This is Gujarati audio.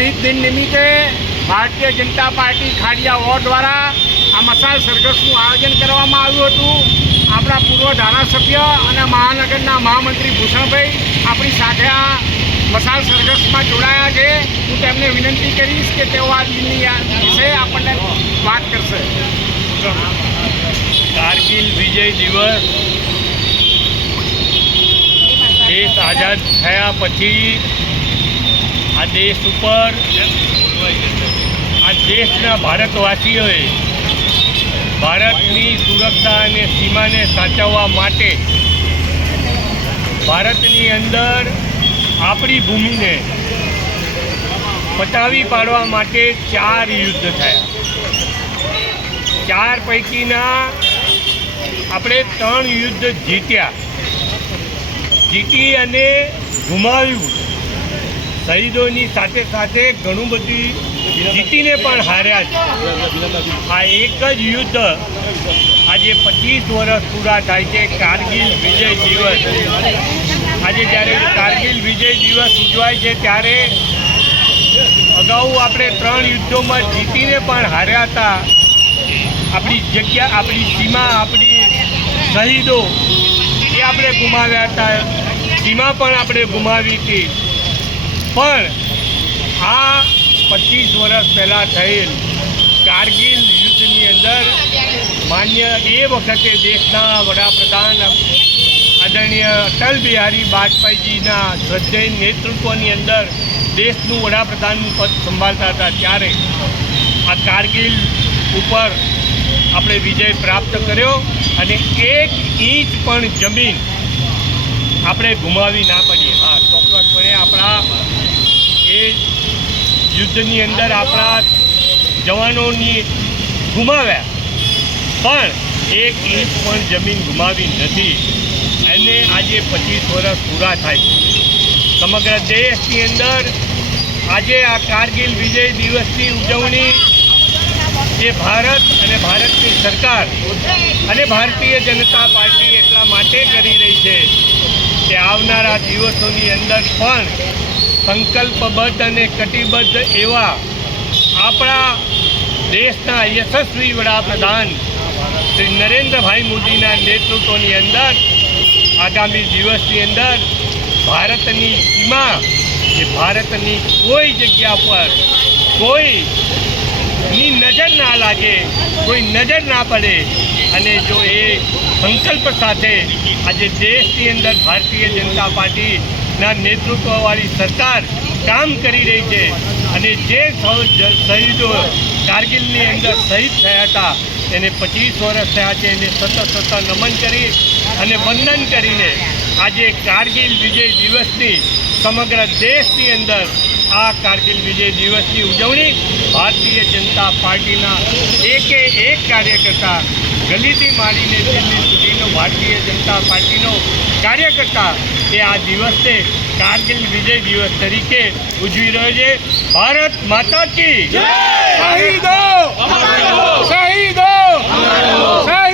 શહીદ દિન નિમિત્તે ભારતીય જનતા પાર્ટી ખાડિયા વોર્ડ દ્વારા આ મસાલ સરઘસનું આયોજન કરવામાં આવ્યું હતું. આપણા પૂર્વ ધારાસભ્ય અને મહાનગરના મહામંત્રી ભૂષણભાઈ આપણી સાથે આ મસાલ સરઘસમાં જોડાયા છે. હું તેમને વિનંતી કરીશ કે તેઓ આ દિનની આ વિશે આપણને વાત કરશે. કારગિલ વિજય દિવસ. દેશ આઝાદ થયા પછી આ દેશ ઉપર આ દેશના ભારતવાસીઓએ ભારતની સુરક્ષા અને સીમાને સાચવવા માટે ભારતની અંદર આપણી ભૂમિને પટાવી પાડવા માટે ચાર યુદ્ધ થયા. ચાર પૈકીના આપણે ત્રણ યુદ્ધ જીત્યા. જીતી અને ગુમાવ્યું. શહીદોની સાથે સાથે ઘણું બધી જીતીને પણ હાર્યા છે. આ એક જ યુદ્ધ આજે પચીસ વર્ષ પૂરા થાય છે. કારગિલ વિજય દિવસ. આજે જ્યારે કારગિલ વિજય દિવસ ઉજવાય છે, ત્યારે અગાઉ આપણે ત્રણ યુદ્ધોમાં જીતીને પણ હાર્યા હતા. આપણી જગ્યા, આપણી સીમા, આપણી શહીદો એ આપણે ગુમાવ્યા હતા. સીમા પણ આપણે ગુમાવી હતી. પણ આ પચીસ વર્ષ પહેલાં થયેલ કારગિલ યુદ્ધની અંદર માન્ય એ વખતે દેશના વડાપ્રધાન આદરણીય અટલ બિહારી વાજપેયીજીના શ્રદ્ધેય નેતૃત્વની અંદર દેશનું વડાપ્રધાનનું પદ સંભાળતા હતા. ત્યારે આ કારગિલ ઉપર આપણે વિજય પ્રાપ્ત કર્યો અને એક ઇંચ પણ જમીન આપણે ગુમાવી ના પડીએ. હા, ચોક્કસપણે આપણા યુદ્ધની અંદર આપણા જવાનોની ગુમાવ્યા. પણ એક ઇંચ પણ જમીન ગુમાવી નથી. અને આજે પચીસ વર્ષ પૂરા થાય. સમગ્ર દેશની અંદર આજે આ કારગિલ વિજય દિવસની ઉજવણી જે ભારત અને ભારતની સરકાર અને ભારતીય જનતા પાર્ટી એટલા માટે કરી રહી છે કે આવનારા દિવસોની અંદર પણ સંકલ્પબદ્ધ અને કટિબદ્ધ એવા આપણા દેશના યશસ્વી વડાપ્રધાન શ્રી નરેન્દ્રભાઈ મોદીના નેતૃત્વની અંદર, આગામી દિવસની અંદર ભારતની સીમા એ ભારતની કોઈ જગ્યા પર કોઈ ની નજર ના લાગે, કોઈ નજર ના પડે અને જો એ સંકલ્પ સાથે આજે દેશની અંદર ભારતીય જનતા પાર્ટીના નેતૃત્વવાળી સરકાર કામ કરી રહી છે અને જ- શહીદો કારગિલની અંદર શહીદ થયા હતા, એને પચીસ વર્ષ થયા છે, એને સતત સતત નમન કરી અને વંદન કરીને આજે કારગિલ વિજય દિવસની સમગ્ર દેશની અંદર આ કારગિલ વિજય દિવસની ઉજવણી ભારતીય જનતા પાર્ટીના એકે એક કાર્યકર્તા ગલીથી માંડીને દિલ્હી સુધીનો ભારતીય જનતા પાર્ટીનો કાર્યકર્તા એ આ દિવસને કારગિલ વિજય દિવસ તરીકે ઉજવી રહ્યો છે. ભારત માતા કી શહીદો! શહીદો! શહીદો